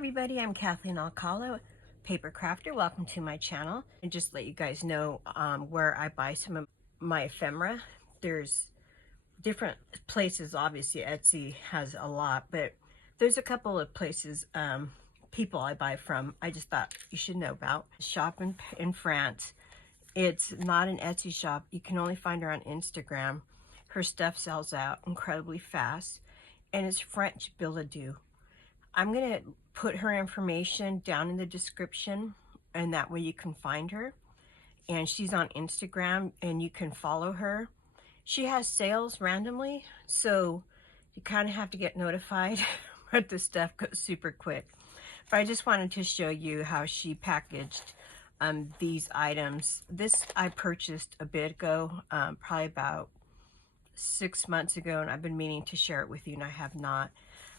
everybody, I'm Kathleen Alcala, paper crafter. Welcome to my channel. And just let you guys know where I buy some of my ephemera. There's different places, obviously Etsy has a lot, but there's a couple of places, people I buy from, I just thought you should know about. Shop in France. It's not an Etsy shop. You can only find her on Instagram. Her stuff sells out incredibly fast, and it's Frenchbilletdoux. I'm going to put her information down in the description, and that way you can find her. And she's on Instagram, and you can follow her. She has sales randomly, so you kind of have to get notified, but the stuff goes super quick. But I just wanted to show you how she packaged these items. This I purchased a bit ago, probably about 6 months ago, and I've been meaning to share it with you, and I have not.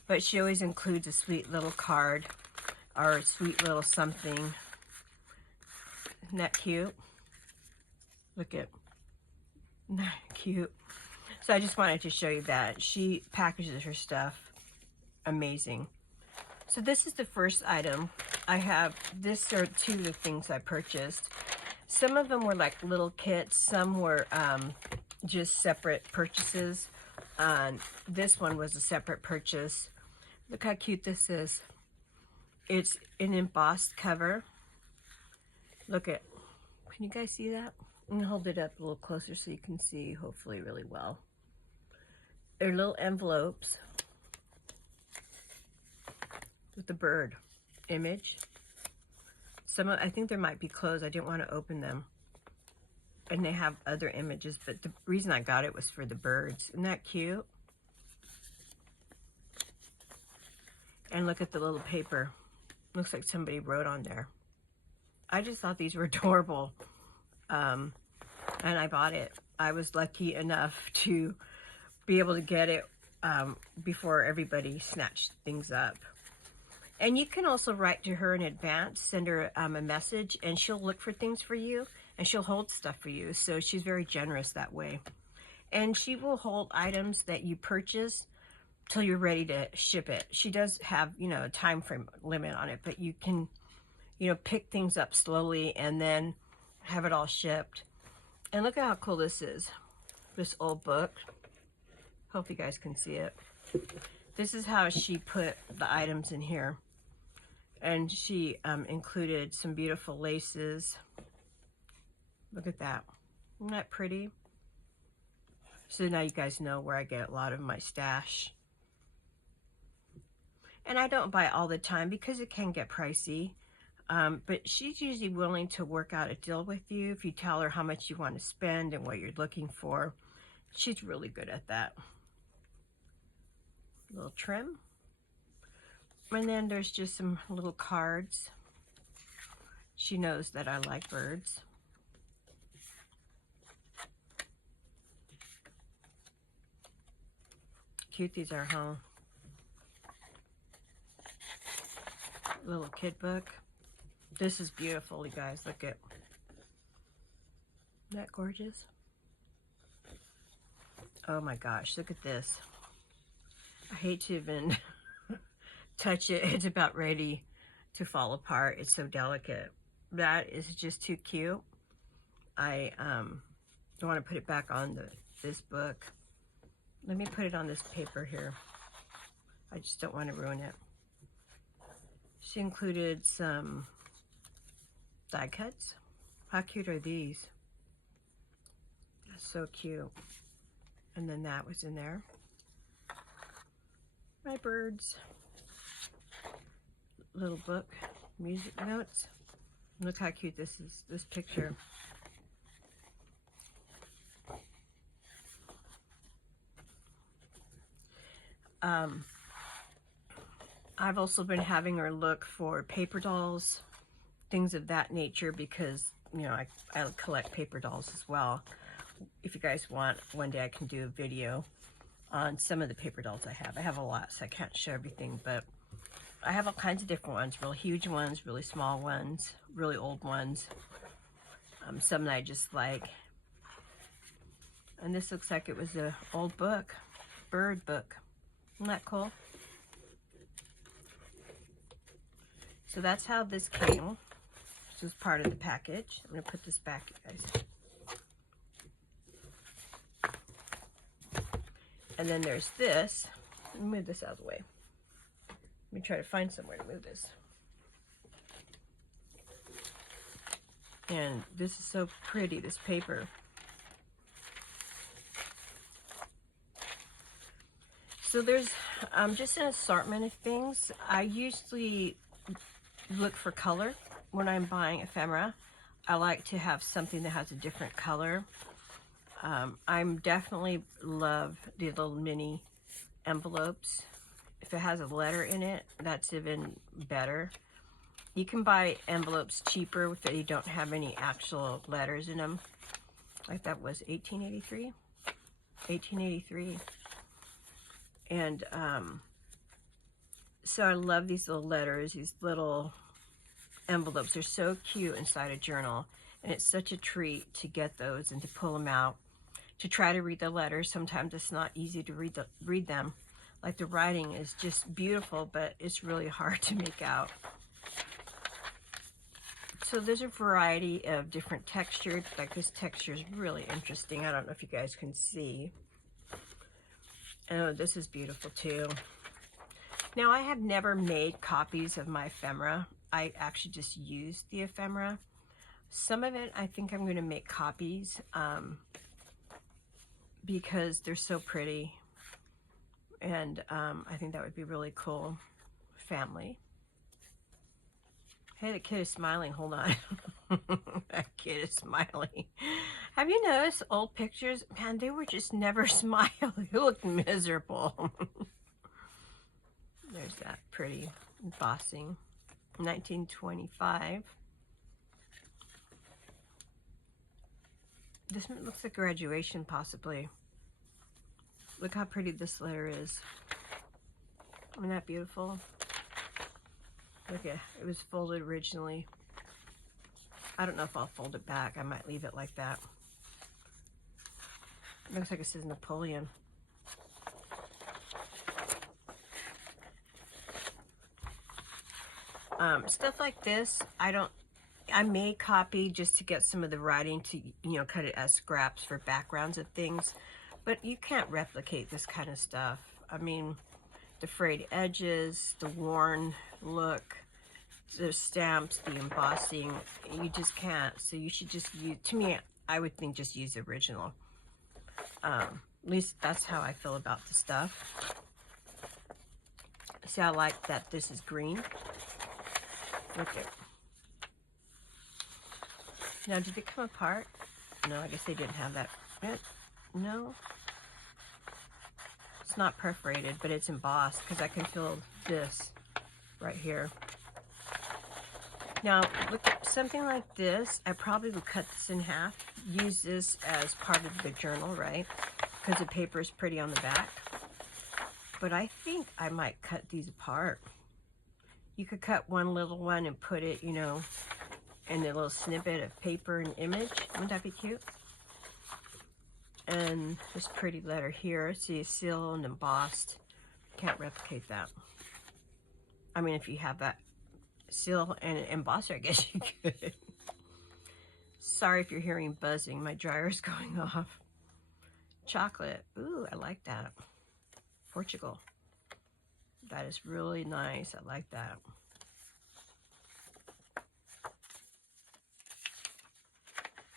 But she always includes a sweet little card or a sweet little something. Isn't that cute? Look at that, cute. So I just wanted to show you that. She packages her stuff amazing. So this is the first item. I have, this are two of the things I purchased. Some of them were like little kits. Some were just separate purchases. This one was a separate purchase. Look how cute this is. It's an embossed cover. Look at, can you guys see that? I'm gonna hold it up a little closer so you can see, hopefully really well. They're little envelopes with the bird image. I think there might be closed. I didn't want to open them. And they have other images, but the reason I got it was for the birds. Isn't that cute? And look at the little paper. Looks like somebody wrote on there. I just thought these were adorable. And I bought it. I was lucky enough to be able to get it before everybody snatched things up. And you can also write to her in advance, send her a message, and she'll look for things for you, and she'll hold stuff for you. So she's very generous that way. And she will hold items that you purchase till you're ready to ship it. She does have, you know, a time frame limit on it, but you can, you know, pick things up slowly and then have it all shipped. And look at how cool this is. This old book. Hope you guys can see it. This is how she put the items in here. And she included some beautiful laces. Look at that. Isn't that pretty? So now you guys know where I get a lot of my stash. And I don't buy all the time because it can get pricey. But she's usually willing to work out a deal with you if you tell her how much you want to spend and what you're looking for. She's really good at that. Little trim. And then there's just some little cards. She knows that I like birds. Cute these are, huh? Little kid book. This is beautiful, you guys. Look at, isn't that gorgeous? Oh my gosh, look at this. I hate to even touch it. It's about ready to fall apart. It's so delicate. That is just too cute. I don't want to put it back on this book. Let me put it on this paper here. I just don't want to ruin it. She included some die cuts. How cute are these? That's so cute. And then that was in there. My birds. Little book. Music notes. Look how cute this is. This picture. I've also been having her look for paper dolls, things of that nature, because, you know, I collect paper dolls as well. If you guys want, one day I can do a video on some of the paper dolls I have. I have a lot, so I can't show everything, but I have all kinds of different ones, real huge ones, really small ones, really old ones, some that I just like. And this looks like it was an old book, bird book. Isn't that cool? So that's how this came. This was part of the package. I'm going to put this back, you guys. And then there's this. Let me move this out of the way. Let me try to find somewhere to move this. And this is so pretty, this paper. So there's just an assortment of things. I usually look for color when I'm buying ephemera. I like to have something that has a different color. I'm definitely love the little mini envelopes. If it has a letter in it, that's even better. You can buy envelopes cheaper if they don't have any actual letters in them. Like that was 1883. 1883. And so I love these little letters, these little envelopes. They're so cute inside a journal. And it's such a treat to get those and to pull them out, to try to read the letters. Sometimes it's not easy to read them. Like the writing is just beautiful, but it's really hard to make out. So there's a variety of different textures. Like this texture is really interesting. I don't know if you guys can see. Oh, this is beautiful too. Now I have never made copies of my ephemera. I actually just used the ephemera. Some of it I think I'm going to make copies because they're so pretty. And I think that would be really cool. Family. Hey, the kid is smiling. Hold on. That kid is smiling. Have you noticed old pictures? Man, they were just never smiling. They looked miserable. There's that pretty embossing. 1925. This looks like graduation, possibly. Look how pretty this letter is. Isn't that beautiful? Look at it was folded originally. I don't know if I'll fold it back. I might leave it like that. It looks like it says Napoleon. Stuff like this, I may copy just to get some of the writing to, cut it as scraps for backgrounds of things. But you can't replicate this kind of stuff. I mean, the frayed edges, the worn look, the stamps, the embossing, you just can't. So you should just use, to me, I would think just use the original. At least that's how I feel about the stuff. See, I like that this is green. Look at it. Now, did it come apart? No, I guess they didn't have that. No. It's not perforated, but it's embossed because I can feel this right here. Now, look at something like this. I probably would cut this in half. Use this as part of the journal, right? Because the paper is pretty on the back. But I think I might cut these apart. You could cut one little one and put it, in a little snippet of paper and image. Wouldn't that be cute? And this pretty letter here. See, it's sealed and embossed. Can't replicate that. I mean, if you have that seal and an embosser, I guess you could. Sorry if you're hearing buzzing. My dryer's going off. Chocolate. Ooh, I like that. Portugal. That is really nice. I like that.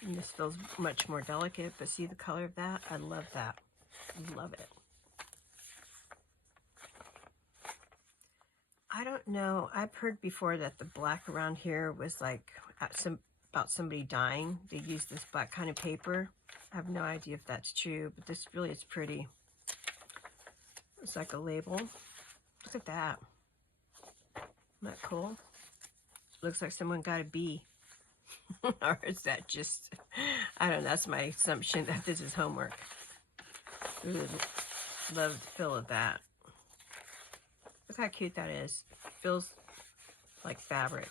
And this feels much more delicate, but see the color of that? I love that. Love it. I don't know. I've heard before that the black around here was like about somebody dying. They use this black kind of paper. I have no idea if that's true, but this really is pretty. It's like a label. Look at that. Isn't that cool? Looks like someone got a B. Or is that just, I don't know, that's my assumption that this is homework. Ooh, love the feel of that. Look how cute that is. It feels like fabric.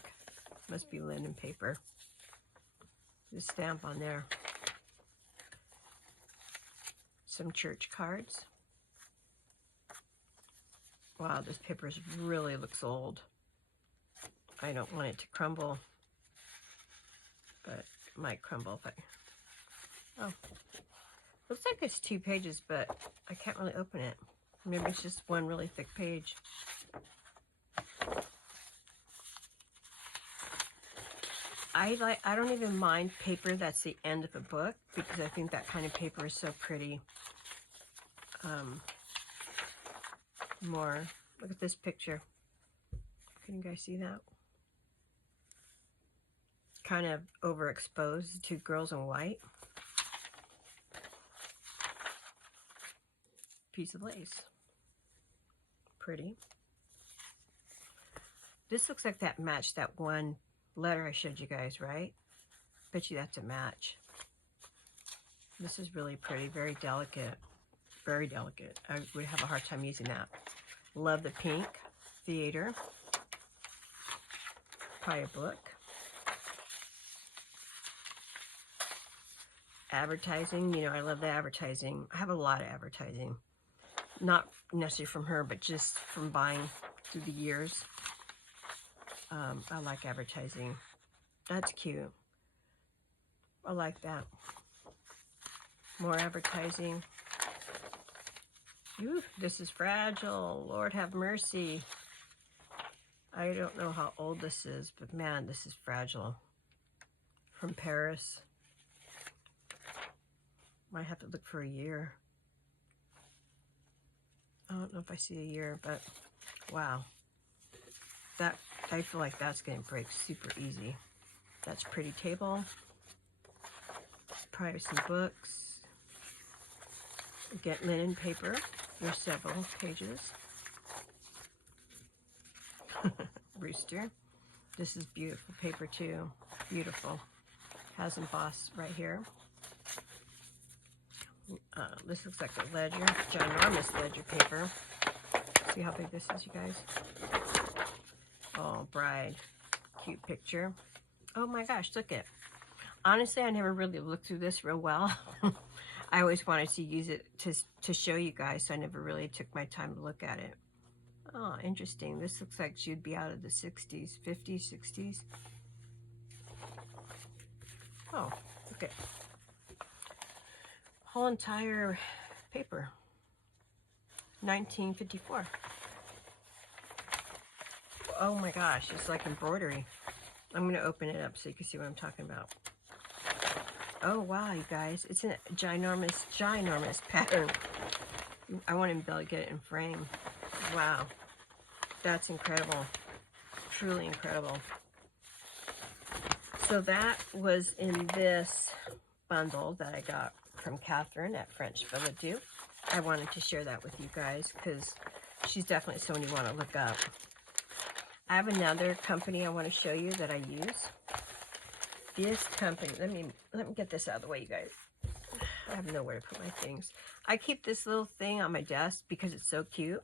Must be linen paper. The stamp on there. Some church cards. Wow, this paper really looks old. I don't want it to crumble, but it might crumble if I... Oh, looks like it's 2 pages, but I can't really open it. Maybe it's just one really thick page. I don't even mind paper that's the end of a book, because I think that kind of paper is so pretty. Look at this picture. Can you guys see that? Kind of overexposed, 2 girls in white. Piece of lace. Pretty. This looks like that matched that one letter I showed you guys, right? Bet you that's a match. This is really pretty, very delicate. Very delicate. I would have a hard time using that. Love the pink. Theater. Probably a book. Advertising. You know, I love the advertising. I have a lot of advertising. Not necessarily from her, but just from buying through the years. I like advertising. That's cute. I like that. More advertising. Ooh, this is fragile. Lord have mercy. I don't know how old this is, but man, this is fragile. From Paris. Might have to look for a year. I don't know if I see a year, but wow. That, I feel like that's going to break super easy. That's pretty table. Probably some books. Get linen paper. There's several pages. Rooster. This is beautiful paper too. Beautiful. Has embossed right here. This looks like a ledger. Ginormous ledger paper. See how big this is, you guys? Oh, bride. Cute picture. Oh my gosh, look it. Honestly, I never really looked through this real well. I always wanted to use it to show you guys, so I never really took my time to look at it. Oh, interesting. This looks like she'd be out of the 60s, 50s, 60s. Oh, look at whole entire paper. 1954. Oh my gosh, it's like embroidery. I'm going to open it up so you can see what I'm talking about. Oh wow, you guys, it's a ginormous, ginormous pattern. I want to be able to get it in frame. Wow, that's incredible. Truly incredible. So that was in this bundle that I got from Catherine at Frenchbilletdoux. I wanted to share that with you guys because she's definitely someone you want to look up. I have another company I want to show you that I use. This company, let me get this out of the way, you guys. I have nowhere to put my things. I keep this little thing on my desk because it's so cute.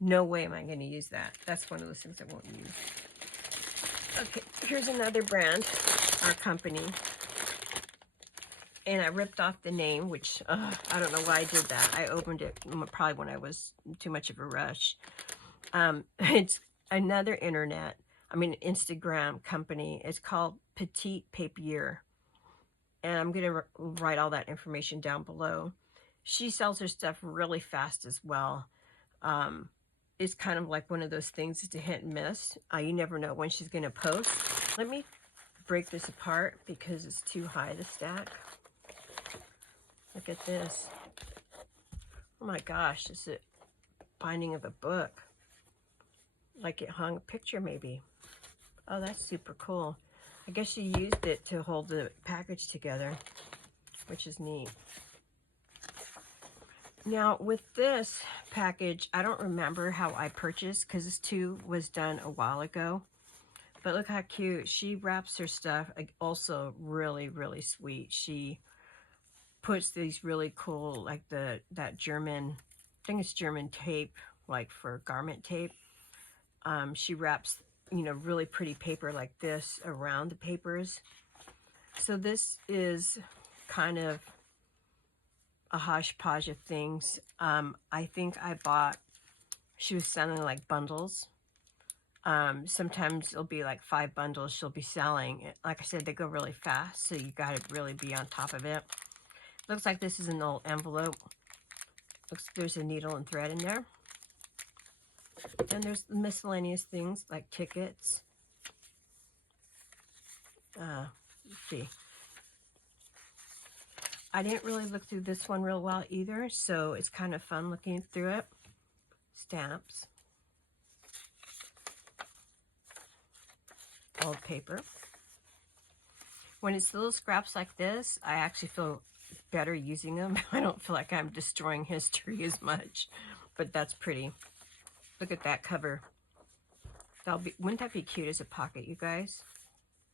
No way am I going to use that. That's one of those things I won't use. Okay, here's another brand, our company. And I ripped off the name, which I don't know why I did that. I opened it probably when I was too much of a rush. It's another Instagram company. It's called Petitepapier. And I'm going to write all that information down below. She sells her stuff really fast as well. It's kind of like one of those things that's a hit and miss. You never know when she's going to post. Let me break this apart because it's too high to stack. Look at this. Oh my gosh, it's a binding of a book. Like it hung a picture maybe. Oh, that's super cool. I guess she used it to hold the package together, which is neat. Now, with this package, I don't remember how I purchased because this too was done a while ago. But look how cute. She wraps her stuff also really, really sweet. She puts these really cool, like that German, I think it's German tape, like for garment tape. She wraps, really pretty paper like this around the papers. So this is kind of a hodgepodge of things. I think she was selling like bundles. Sometimes it'll be like 5 bundles she'll be selling. Like I said, they go really fast, so you got to really be on top of it. Looks like this is an old envelope. Looks like there's a needle and thread in there. And there's miscellaneous things like tickets. Let's see. I didn't really look through this one real well either, so it's kind of fun looking through it. Stamps. Old paper. When it's little scraps like this, I actually feel better using them. I don't feel like I'm destroying history as much, but that's pretty. Look at that cover. Wouldn't that be cute as a pocket, you guys?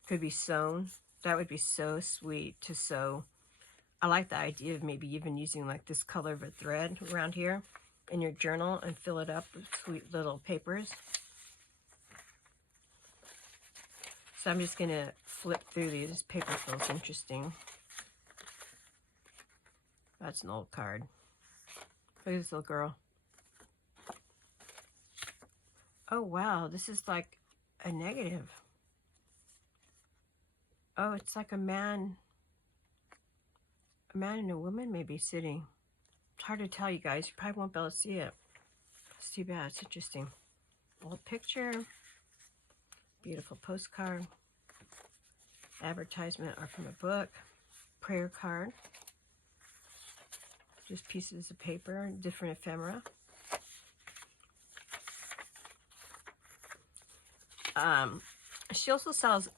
Could be sewn. That would be so sweet to sew. I like the idea of maybe even using like this color of a thread around here in your journal and fill it up with sweet little papers. So I'm just going to flip through these. This paper feels interesting. That's an old card. Look at this little girl. Oh, wow. This is like a negative. Oh, it's like a man and a woman maybe sitting. It's hard to tell, you guys. You probably won't be able to see it. It's too bad. It's interesting. Old picture. Beautiful postcard. Advertisement or from a book. Prayer card. Just pieces of paper, different ephemera. She also sells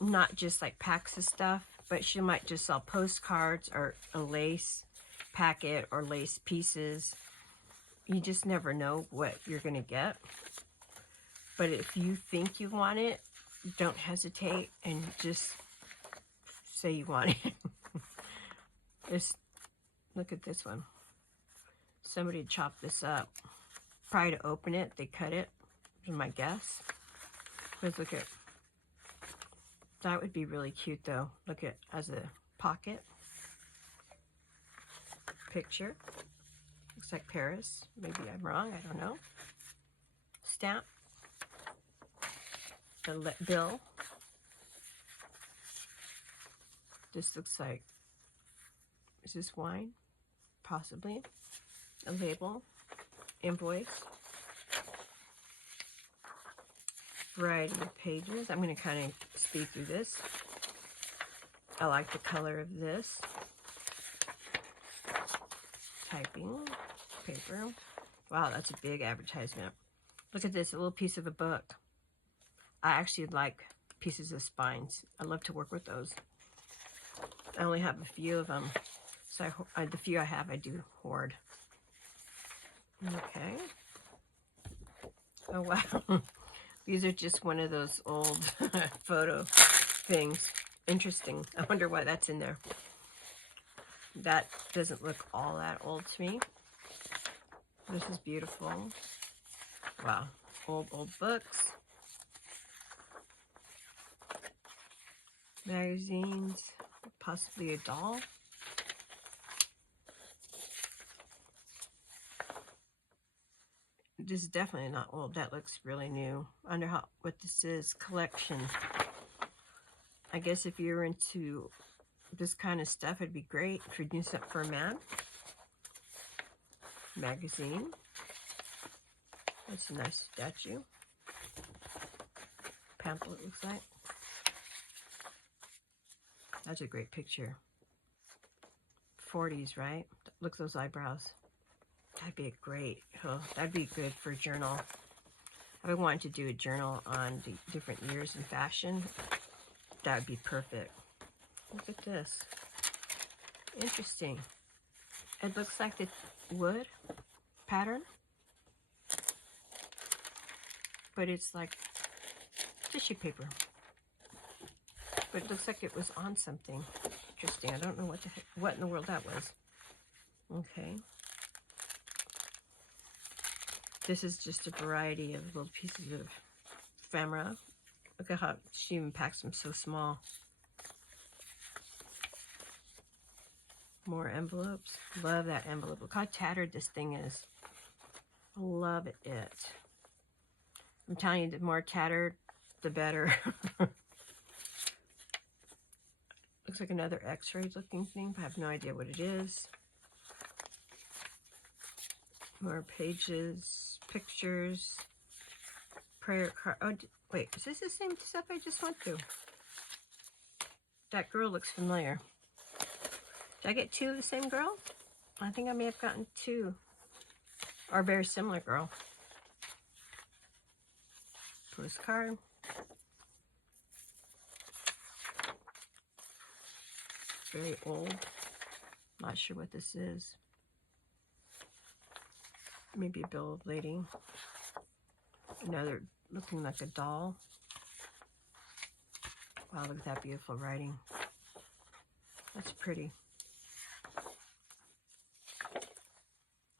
not just like packs of stuff, but she might just sell postcards or a lace packet or lace pieces. You just never know what you're going to get. But if you think you want it, don't hesitate and just say you want it. Look at this one. Somebody chopped this up. Prior to open it, they cut it, is my guess. Let's look at, that would be really cute though. Look at, as a pocket. Picture. Looks like Paris. Maybe I'm wrong, I don't know. Stamp. The bill. This looks like, is this wine? Possibly. A label. Invoice. Variety of pages. I'm going to kind of speed through this. I like the color of this. Typing. Paper. Wow, that's a big advertisement. Look at this, a little piece of a book. I actually like pieces of spines. I love to work with those. I only have a few of them. So the few I have, I do hoard. Okay. Oh, wow. These are just one of those old photo things. Interesting. I wonder why that's in there. That doesn't look all that old to me. This is beautiful. Wow. Old books. Magazines. Possibly a doll. This is definitely not old. That looks really new. I wonder what this is. Collection. I guess if you're into this kind of stuff, it'd be great if you're doing something for a man. Magazine. That's a nice statue. Pamphlet looks like. That's a great picture. 40s, right? Look at those eyebrows. That'd be a great, that'd be good for a journal. I've been wanting to do a journal on the different years in fashion. That would be perfect. Look at this. Interesting. It looks like the wood pattern, but it's like tissue paper. But it looks like it was on something. Interesting. I don't know what in the world that was. Okay. This is just a variety of little pieces of ephemera. Look at how she even packs them so small. More envelopes. Love that envelope. Look how tattered this thing is. Love it. I'm telling you, the more tattered, the better. Looks like another x-ray looking thing, but I have no idea what it is. More pages, pictures, prayer card. Oh, wait, is this the same stuff I just went through? That girl looks familiar. Did I get two of the same girl? I think I may have gotten two. Or a very similar girl. Postcard. Very old. Not sure what this is. Maybe a bill of lading. Another looking like a doll. Wow, look at that beautiful writing. That's pretty.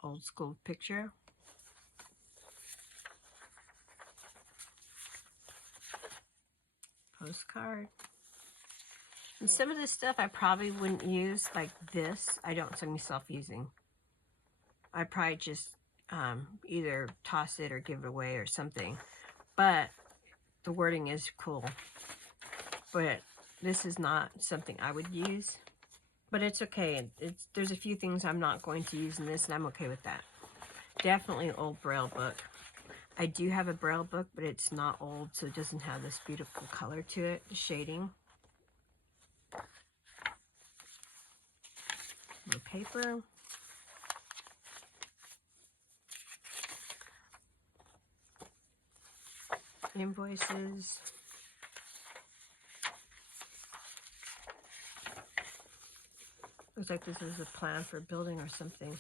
Old school picture. Postcard. And some of this stuff I probably wouldn't use, like this. I don't see myself using. I'd probably just either toss it or give it away or something. But the wording is cool. But this is not something I would use. But it's okay. There's a few things I'm not going to use in this, and I'm okay with that. Definitely an old Braille book. I do have a Braille book, but it's not old, so it doesn't have this beautiful color to it, the shading. More paper. Invoices. Looks like this is a plan for a building or something.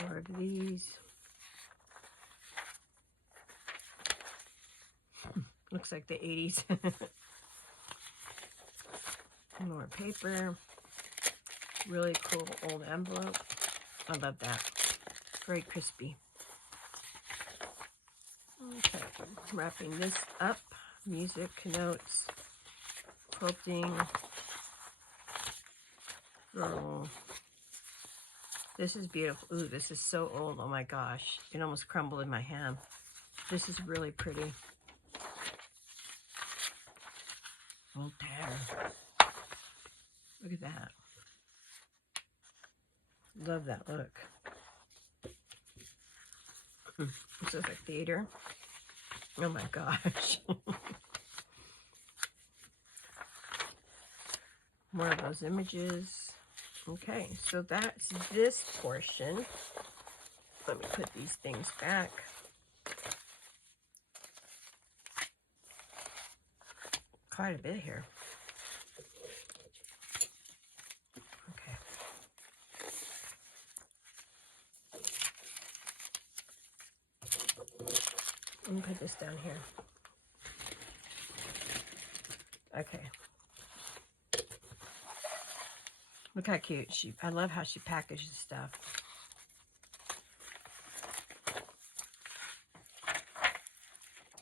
More of these. Looks like the 80s. More paper. Really cool old envelope. I love that. Very crispy. Okay, wrapping this up. Music, notes, quilting. Oh, this is beautiful. Ooh, this is so old. Oh my gosh. It almost crumbled in my hand. This is really pretty. Voltaire. Look at that. Love that look. This is like theater. Oh my gosh. More of those images. Okay, so that's this portion. Let me put these things back. Quite a bit here. Okay. Let me put this down here. Okay. Look how cute I love how she packages stuff.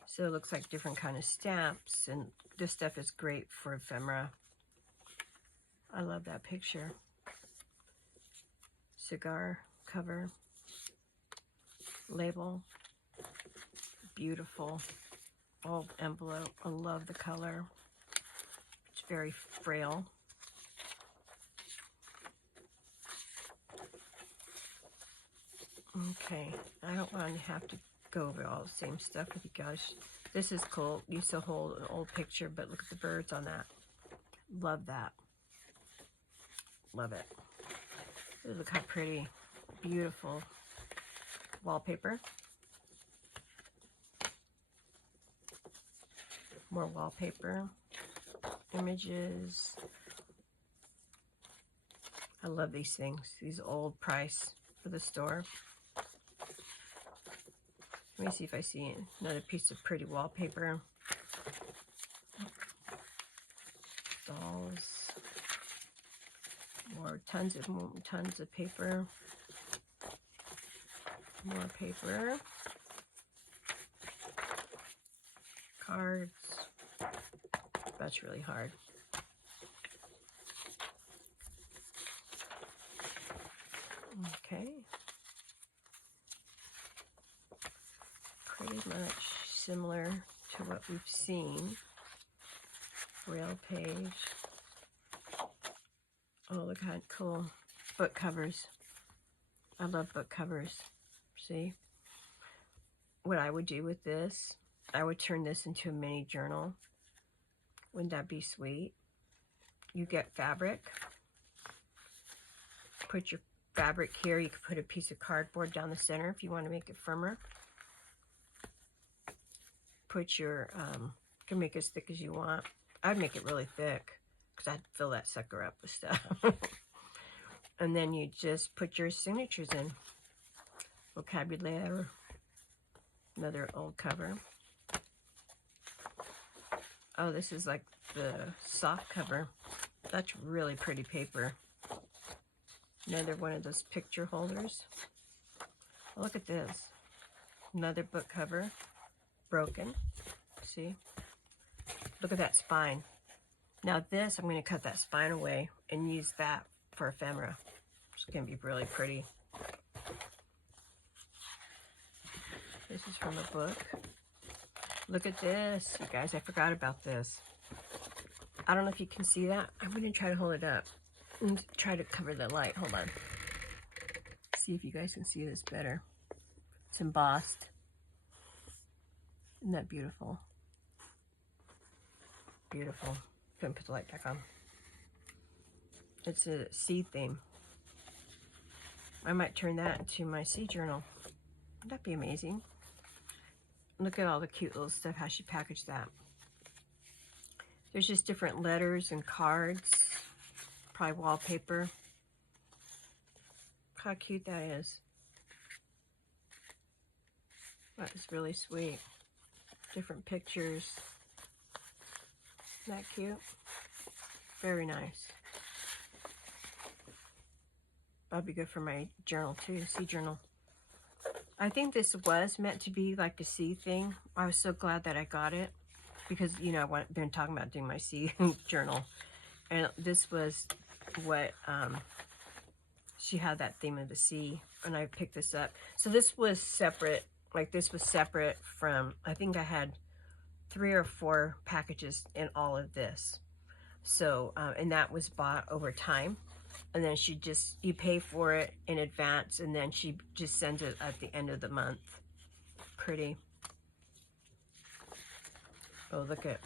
So it looks like different kind of stamps, and this stuff is great for ephemera. I love that picture. Cigar cover. Label. Beautiful. Old envelope. I love the color. It's very frail. Okay, I don't want to have to go over all the same stuff with you guys. This is cool. Used to hold an old picture, but look at the birds on that. Love that. Love it. Look how pretty. Beautiful wallpaper. More wallpaper. Images. I love these things. These old price for the store. Let me see if I see another piece of pretty wallpaper. Dolls. More tons of paper. More paper. Cards. That's really hard. Okay. to what we've seen. Braille page. Oh, look how cool. Book covers. I love book covers. See? What I would do with this, I would turn this into a mini journal. Wouldn't that be sweet? You get fabric. Put your fabric here. You could put a piece of cardboard down the center if you want to make it firmer. Put your, you can make it as thick as you want. I'd make it really thick because I'd fill that sucker up with stuff. And then you just put your signatures in. Vocabulary. Another old cover. Oh, this is like the soft cover. That's really pretty paper. Another one of those picture holders. Oh, look at this. Another book cover. Broken. See? Look at that spine. Now this, I'm going to cut that spine away and use that for ephemera. It's going to be really pretty. This is from a book. Look at this, you guys. I forgot about this. I don't know if you can see that. I'm going to try to hold it up and try to cover the light. Hold on. See if you guys can see this better. It's embossed. Isn't that beautiful? Beautiful. Couldn't put the light back on. It's a sea theme. I might turn that into my sea journal. Wouldn't that be amazing? Look at all the cute little stuff, how she packaged that. There's just different letters and cards. Probably wallpaper. Look how cute that is. That is really sweet. Different pictures. Isn't that cute? Very nice. That'll be good for my journal too, sea journal. I think this was meant to be like a sea thing. I was so glad that I got it because, you know, I've been talking about doing my sea journal. And this was what, she had that theme of the sea, and I picked this up. So this was separate, like this was separate from, I think I had 3 or 4 packages in all of this. So, and that was bought over time. And then she just, you pay for it in advance, and then she just sends it at the end of the month. Pretty. Oh, look at,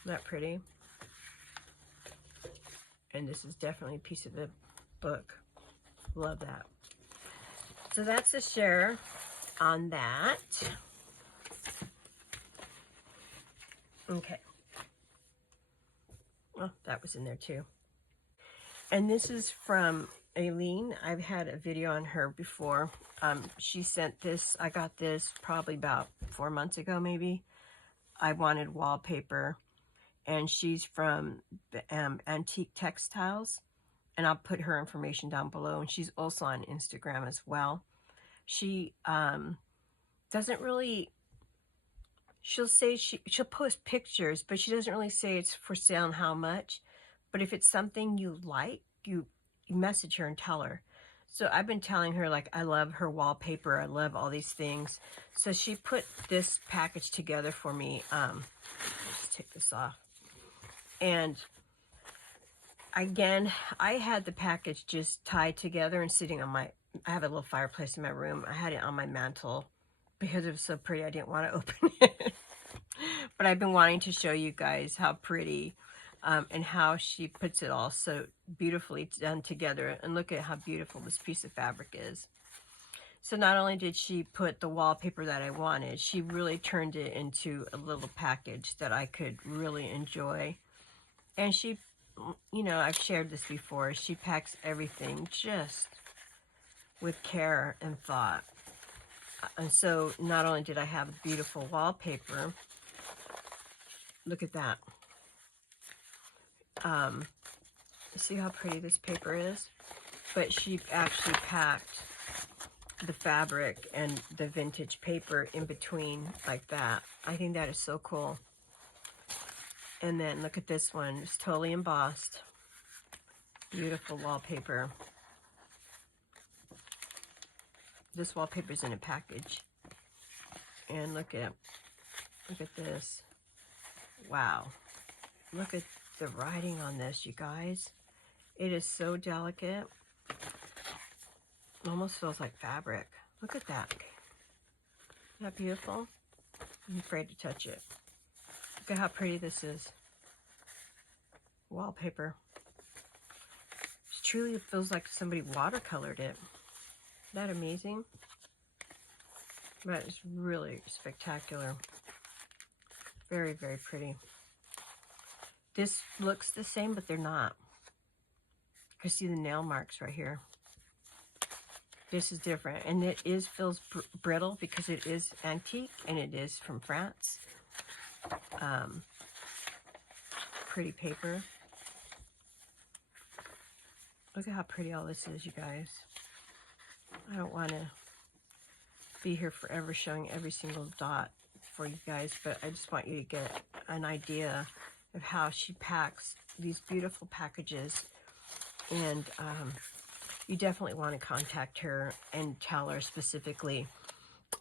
isn't that pretty? And this is definitely a piece of the book. Love that. So that's the share on that. Okay. Oh, that was in there too. And this is from Aileen. I've had a video on her before. She sent this. I got this probably about 4 months ago, maybe. I wanted wallpaper. And she's from Antique Textiles. And I'll put her information down below. And she's also on Instagram as well. She doesn't really... She'll say she'll post pictures, but she doesn't really say it's for sale and how much. But if it's something you like, you message her and tell her. So I've been telling her, like, I love her wallpaper. I love all these things. So she put this package together for me. Let's take this off. And again, I had the package just tied together and sitting on my, I have a little fireplace in my room. I had it on my mantle because it was so pretty. I didn't want to open it. But I've been wanting to show you guys how pretty and how she puts it all so beautifully done together. And look at how beautiful this piece of fabric is. So not only did she put the wallpaper that I wanted, she really turned it into a little package that I could really enjoy. And she, you know, I've shared this before, she packs everything just with care and thought. And so not only did I have beautiful wallpaper, look at that. See how pretty this paper is? But she actually packed the fabric and the vintage paper in between like that. I think that is so cool. And then look at this one. It's totally embossed. Beautiful wallpaper. This wallpaper is in a package. And look at Look at this. Wow. Look at the writing on this, you guys. It is so delicate. It almost feels like fabric. Look at that. Isn't that beautiful? I'm afraid to touch it. Look at how pretty this is. Wallpaper. It truly feels like somebody watercolored it. Isn't that amazing? That is really spectacular. Very, very pretty. This looks the same, but they're not. You can see the nail marks right here. This is different, and it feels brittle because it is antique and it is from France. Pretty paper. Look at how pretty all this is, you guys. I don't want to be here forever showing every single dot for you guys, but I just want you to get an idea of how she packs these beautiful packages. And you definitely want to contact her and tell her specifically.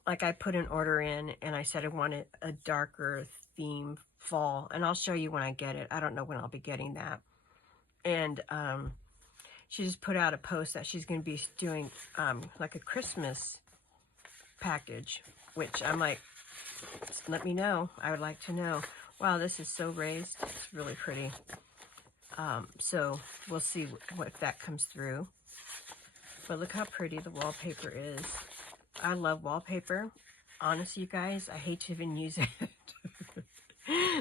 Like, I put an order in and I said I wanted a darker theme fall, and I'll show you when I get it. I don't know when I'll be getting that. And she just put out a post that she's going to be doing like a Christmas package, which I'm like, let me know. I would like to know. Wow, this is so raised. It's really pretty. So we'll see if that comes through. But look how pretty the wallpaper is. I love wallpaper. Honestly, you guys, I hate to even use it.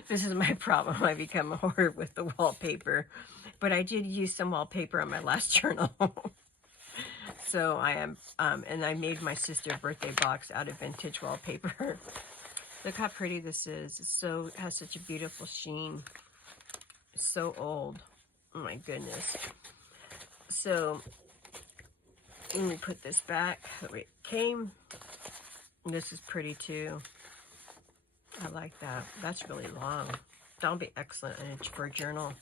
This is my problem. I become a hoarder with the wallpaper. But I did use some wallpaper on my last journal. So I am, and I made my sister a birthday box out of vintage wallpaper. Look how pretty this is. It has such a beautiful sheen. It's so old. Oh my goodness. So let me put this back the way it came. This is pretty too. I like that. That's really long. That'll be excellent for a journal.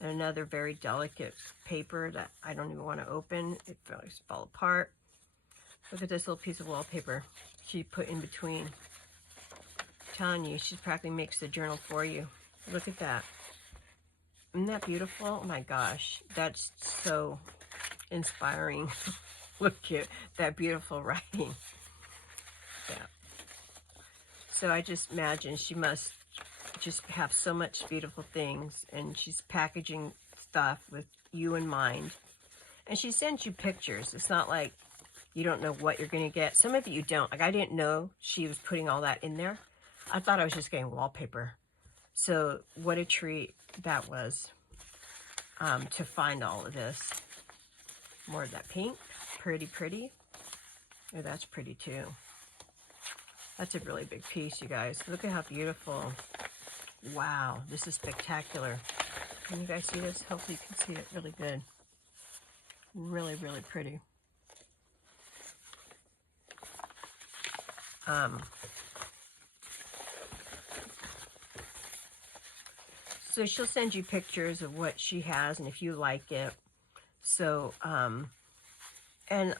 And another very delicate paper that I don't even want to open. It always fall apart. Look at this little piece of wallpaper she put in between. I'm telling you, she practically makes the journal for you. Look at that. Isn't that beautiful? Oh my gosh, that's so inspiring. Look at that beautiful writing. Yeah. So I just imagine she must just have so much beautiful things, and she's packaging stuff with you in mind. And she sends you pictures. It's not like you don't know what you're going to get. Some of you don't. Like, I didn't know she was putting all that in there. I thought I was just getting wallpaper. So what a treat that was to find all of this. More of that pink. Pretty, pretty. Oh, that's pretty too. That's a really big piece, you guys. Look at how beautiful. Wow, this is spectacular. Can you guys see this? Hopefully you can see it really good. Really, really pretty. So she'll send you pictures of what she has and if you like it. So, and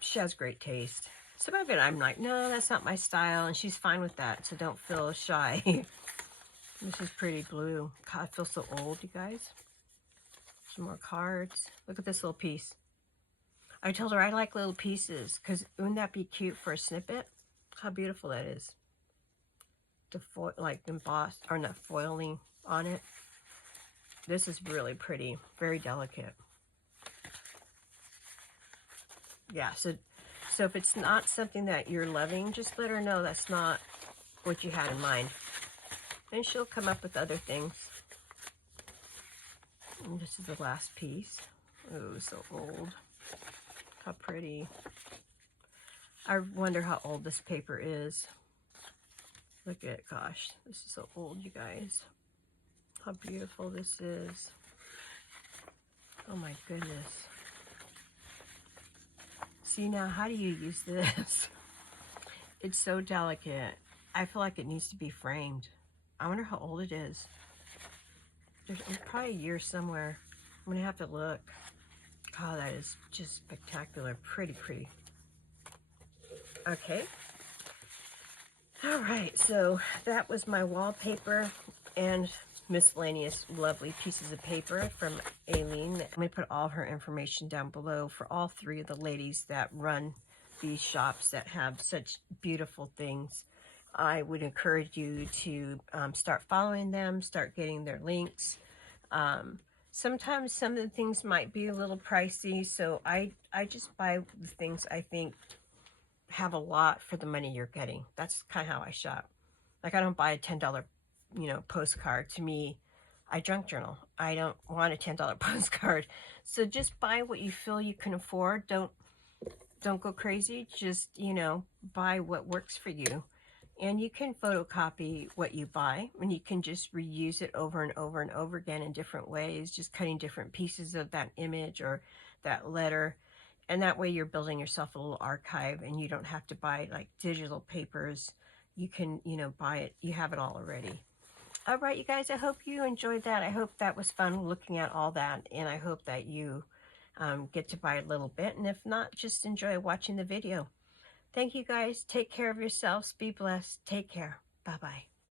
she has great taste. Some of it I'm like, no, that's not my style, and she's fine with that, so don't feel shy. This is pretty blue. God, I feel so old, you guys. Some more cards. Look at this little piece. I told her I like little pieces, because wouldn't that be cute for a snippet? How beautiful that is. The foil, like embossed, or not foiling on it. This is really pretty. Very delicate. Yeah, so if it's not something that you're loving, just let her know that's not what you had in mind. And she'll come up with other things. And this is the last piece. Oh, so old. How pretty. I wonder how old this paper is. Look at it, gosh. This is so old, you guys. How beautiful this is. Oh my goodness. See now, how do you use this? It's so delicate. I feel like it needs to be framed. I wonder how old it is. There's probably a year somewhere. I'm gonna have to look. Oh, that is just spectacular. Pretty, pretty. Okay. All right, so that was my wallpaper and miscellaneous lovely pieces of paper from Aileen. I'm going to put all her information down below for all three of the ladies that run these shops that have such beautiful things. I would encourage you to start following them, start getting their links. Sometimes some of the things might be a little pricey, so I just buy the things I think have a lot for the money you're getting. That's kind of how I shop. Like, I don't buy a $10, postcard. To me, I junk journal. I don't want a $10 postcard. So just buy what you feel you can afford. Don't go crazy. Just, buy what works for you. And you can photocopy what you buy, and you can just reuse it over and over and over again in different ways, just cutting different pieces of that image or that letter. And that way you're building yourself a little archive, and you don't have to buy like digital papers. You can, buy it. You have it all already. All right, you guys, I hope you enjoyed that. I hope that was fun looking at all that, and I hope that you get to buy a little bit. And if not, just enjoy watching the video. Thank you guys. Take care of yourselves. Be blessed. Take care. Bye-bye.